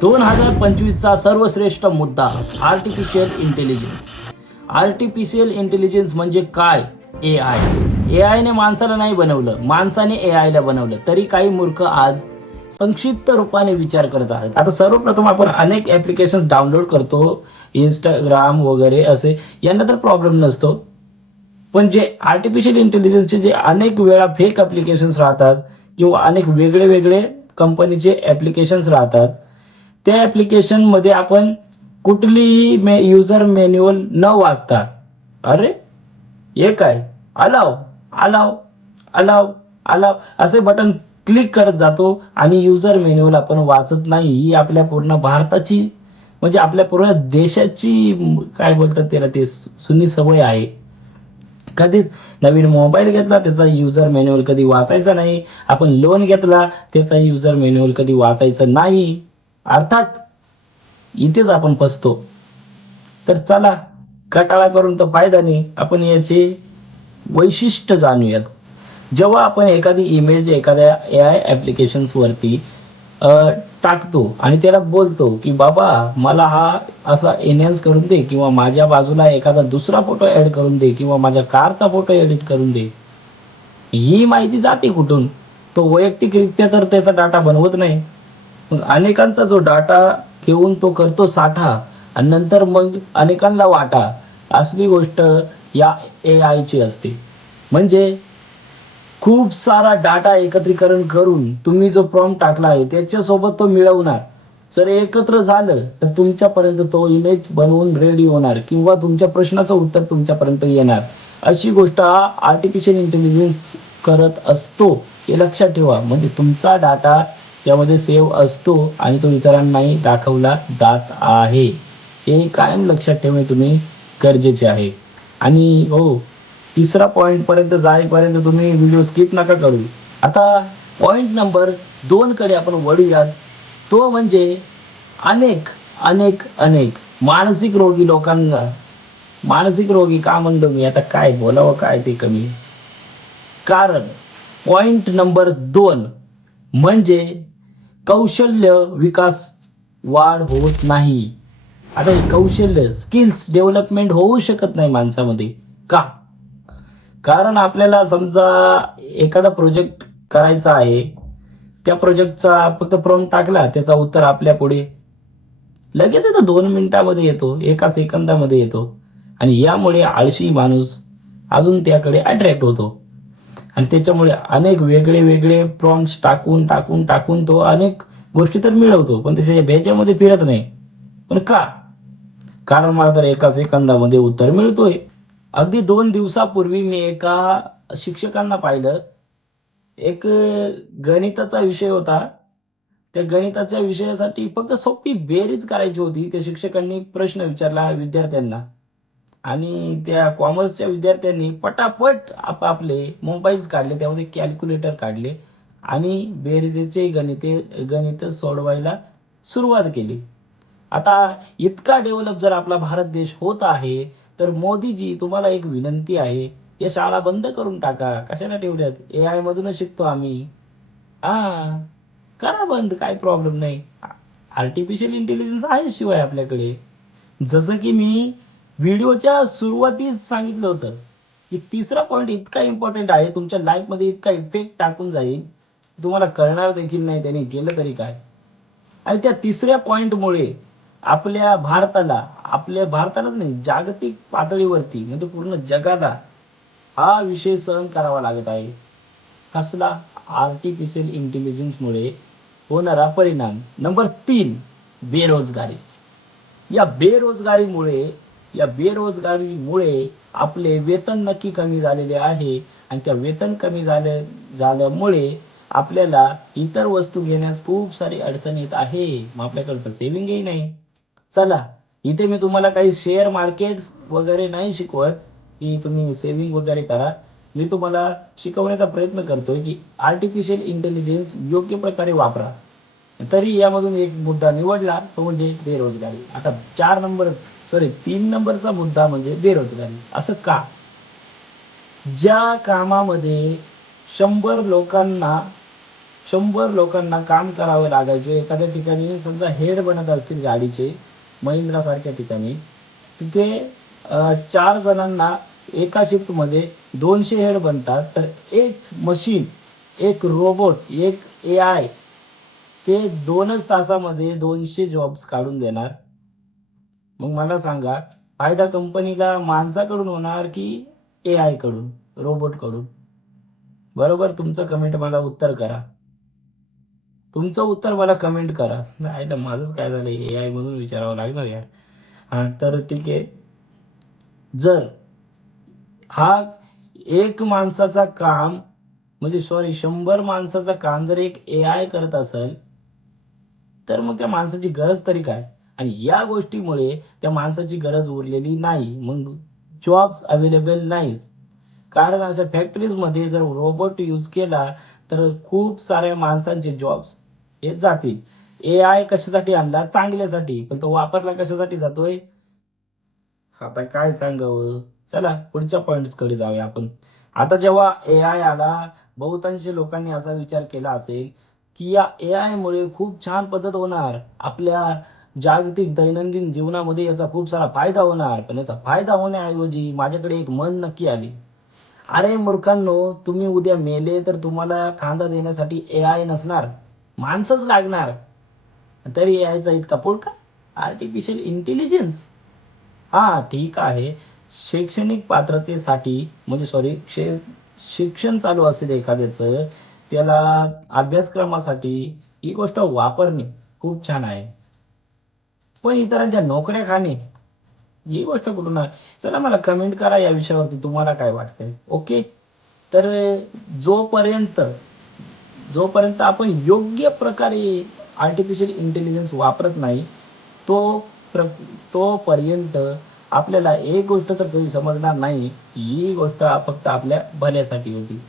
दोन हजार पंचवीसचा सर्वश्रेष्ठ मुद्दा आर्टिफिशियल इंटेलिजन्स आर्टिफिशियल इंटेलिजन्स म्हणजे काय? ए आय ए आयने माणसाला नाही बनवलं माणसाने ए आयला बनवलं. तरी काही मूर्ख आज संक्षिप्त रूपाने विचार करत आहेत. आता सर्वप्रथम आपण अनेक ॲप्लिकेशन्स डाउनलोड करतो. इंस्टाग्राम वगैरे असे. यांना तर प्रॉब्लेम नसतो. पण जे आर्टिफिशियल इंटेलिजन्सचे जे अनेक वेळा फेक ॲप्लिकेशन्स राहतात किंवा अनेक वेगळे वेगळे कंपनीचे ॲप्लिकेशन्स राहतात त्या ॲप्लिकेशनमध्ये आपण कुठलीही मे युजर मॅन्युअल न वाचता अरे हे काय? अलाव अलाव अलाव अलाव असे बटन क्लिक करत जातो आणि युजर मॅन्युअल आपण वाचत नाही. ही आपल्या पूर्ण भारताची म्हणजे आपल्या पूर्ण देशाची काय बोलतात त्याला ते सुनी सवय आहे. कधीच नवीन मोबाईल घेतला त्याचा युजर मॅन्युअल कधी वाचायचा नाही. आपण लोन घेतला त्याचा युजर मॅन्युअल कधी वाचायचं नाही. अर्थात इथेच आपण फसतो. तर चला कटाळा करून तर फायदा नाही. आपण याचे वैशिष्ट्य जाणूयात. जेव्हा आपण एखादी इमेज एखाद्या ए आय ॲप्लिकेशन्सवरती टाकतो आणि त्याला बोलतो की बाबा मला हा असा एनहॅन्स करून दे किंवा माझ्या बाजूला एखादा दुसरा फोटो ॲड करून दे किंवा माझ्या कारचा फोटो एडिट करून दे. ही माहिती जाते कुठून? तो वैयक्तिकरित्या तर त्याचा डाटा बनवत नाही. मग अनेकांचा जो डाटा घेऊन तो करतो साठा आणि नंतर मग अनेकांना वाटा असली गोष्ट या ए आयची असते. म्हणजे खूप सारा डाटा एकत्रीकरण करून तुम्ही जो प्रॉम टाकला आहे त्याच्यासोबत तो मिळवणार. जर एकत्र झालं तर तुमच्यापर्यंत तो इमेज बनवून रेडी होणार किंवा तुमच्या प्रश्नाचं उत्तर तुमच्यापर्यंत येणार. अशी गोष्ट हा आर्टिफिशियल इंटेलिजन्स करत असतो हे लक्षात ठेवा. म्हणजे तुमचा डाटा त्यामध्ये सेव्ह असतो आणि तो इतरांनाही दाखवला जात आहे. हे कायम लक्षात ठेवणे तुम्ही गरजेचे आहे. आणि हो तिसरा पॉईंट पर्यंत जाईपर्यंत तुम्ही व्हिडिओ स्किप नका करू. आता पॉईंट नंबर दोन कडे आपण वळूयात. तो म्हणजे अनेक अनेक अनेक मानसिक रोगी लोकांना मानसिक रोगी का म्हणतो मी? आता काय बोलावं काय ते कमी? कारण पॉइंट नंबर दोन म्हणजे कौशल्य विकास वाढ होत नाही. आता हे कौशल्य स्किल्स डेव्हलपमेंट होऊ शकत नाही माणसामध्ये. का? कारण आपल्याला समजा एखादा प्रोजेक्ट करायचा आहे त्या प्रोजेक्टचा फक्त प्रॉम टाकला त्याचा उत्तर आपल्या पुढे लगेच येतो दोन मिनिटामध्ये येतो एका सेकंदामध्ये येतो. आणि यामुळे आळशी माणूस अजून त्याकडे अट्रॅक्ट होतो. आणि त्याच्यामुळे अनेक वेगळे वेगळे प्रॉन्स टाकून टाकून टाकून तो अनेक गोष्टी तर मिळवतो पण त्याच्या भेच्यामध्ये फिरत नाही. पण का? कारण मला तर एका सेकंदामध्ये उत्तर मिळतोय. अगदी दोन दिवसापूर्वी मी एका शिक्षकांना पाहिलं. एक गणिताचा विषय होता. त्या गणिताच्या विषयासाठी फक्त सोपी बेरीज करायची होती. त्या शिक्षकांनी प्रश्न विचारला विद्यार्थ्यांना. आणि त्या कॉमर्सच्या विद्यार्थ्यांनी पटापट आपापले मोबाईल्स काढले त्यामध्ये कॅल्क्युलेटर काढले आणि बेरजेचे गणिते गणित सोडवायला सुरुवात केली. आता इतका डेव्हलप जर आपला भारत देश होत आहे तर मोदीजी तुम्हाला एक विनंती आहे या शाळा बंद करून टाका. कशाला ठेवल्यात? ए आय मधूनच शिकतो आम्ही. हा करा बंद काय प्रॉब्लेम नाही. आर्टिफिशियल इंटेलिजन्स आहे शिवाय आपल्याकडे. जसं की मी व्हिडिओच्या सुरुवातीस सांगितलं होतं की तिसरा पॉईंट इतका इम्पॉर्टंट आहे तुमच्या लाईफमध्ये इतका इफेक्ट टाकून जाईल. तुम्हाला कळणार देखील नाही त्याने केलं तरी काय. आणि त्या तिसऱ्या पॉईंटमुळे आपल्या भारताला आपल्या भारतालाच नाही जागतिक पातळीवरती म्हणजे पूर्ण जगाला हा विषय सहन करावा लागत आहे. कसला? आर्टिफिशियल इंटेलिजन्समुळे होणारा परिणाम. नंबर तीन बेरोजगारी. या बेरोजगारीमुळे या बेरोजगारीमुळे आपले वेतन नक्की कमी झालेले आहे. आणि त्या वेतन कमी झाले झाल्यामुळे आपल्याला इतर वस्तू घेण्यास खूप सारी अडचण येत आहे. मग आपल्याकडे तर सेव्हिंगही नाही. चला इथे मी तुम्हाला काही शेअर मार्केट वगैरे नाही शिकवत. की तुम्ही सेव्हिंग वगैरे करा. मी तुम्हाला शिकवण्याचा प्रयत्न करतोय की आर्टिफिशियल इंटेलिजन्स योग्य प्रकारे वापरा. तरी यामधून एक मुद्दा निवडला तो म्हणजे बेरोजगारी. आता चार नंबर सॉरी तीन नंबरचा मुद्दा म्हणजे बेरोजगारी. असं का? ज्या कामामध्ये शंभर लोकांना शंभर लोकांना काम करावं लागायचे एखाद्या ठिकाणी समजा हेड बनत असतील गाडीचे महिंद्रासारख्या ठिकाणी तिथे चार जणांना एका शिफ्टमध्ये दोनशे हेड बनतात तर एक मशीन एक रोबोट एक ए आय ते दोनच तासामध्ये दोनशे जॉब्स काढून देणार. मग मला सांगा फायदा कंपनीला माणसाकडून होणार की ए आयकडून रोबोटकडून? बरोबर तुमचं कमेंट मला उत्तर करा. तुमचं उत्तर मला कमेंट करा. नाही ना माझंच काय झालं ए आय म्हणून विचारावं लागणार यार. हां तर ठीक आहे. जर हा एक माणसाचा काम म्हणजे सॉरी शंभर माणसाचा काम जर एक ए आय करत असेल तर मग त्या माणसाची गरज तरी काय? आणि या गोष्टीमुळे त्या माणसाची गरज उरलेली नाही. मग जॉब्स अवेलेबल नाहीच. कारण अशा फॅक्टरीजमध्ये जर रोबोट यूज केला तर खूप साऱ्या माणसांचे जॉब्स हे जातील. ए आय कशासाठी आणला? चांगल्यासाठी. पण तो वापरला कशासाठी जातोय? आता काय सांगावं? चला पुढच्या पॉइंट्सकडे जाऊया आपण. आता जेव्हा ए आय आला बहुतांशी लोकांनी असा विचार केला असेल की या ए आय मुळे खूप छान पद्धत होणार. आपल्या जागतिक दैनंदिन जीवनामध्ये याचा खूप सारा फायदा होणार पण याचा फायदा होण्याऐवजी माझ्याकडे एक मन नक्की आली. अरे मूर्खांनो तुम्ही उद्या मेले तर तुम्हाला खांदा देण्यासाठी ए आय नसणार माणसंच लागणार. तरी ए आयचा इतका पुळका? आर्टिफिशियल इंटेलिजन्स हा ठीक आहे. शैक्षणिक पात्रतेसाठी म्हणजे सॉरी शे शिक्षण चालू असेल एखाद्याचं त्याला अभ्यासक्रमासाठी ही गोष्ट वापरणे खूप छान आहे. पण इतरांच्या नोकऱ्या खाणे ही गोष्ट कुठून आहे चला मला कमेंट करा या विषयावरती तुम्हाला काय वाटतंय? ओके तर जोपर्यंत जोपर्यंत आपण योग्य प्रकारे आर्टिफिशियल इंटेलिजन्स वापरत नाही तो प्र तोपर्यंत आपल्याला एक गोष्ट तर कधी समजणार नाही ही गोष्ट फक्त आपल्या भल्यासाठी होती.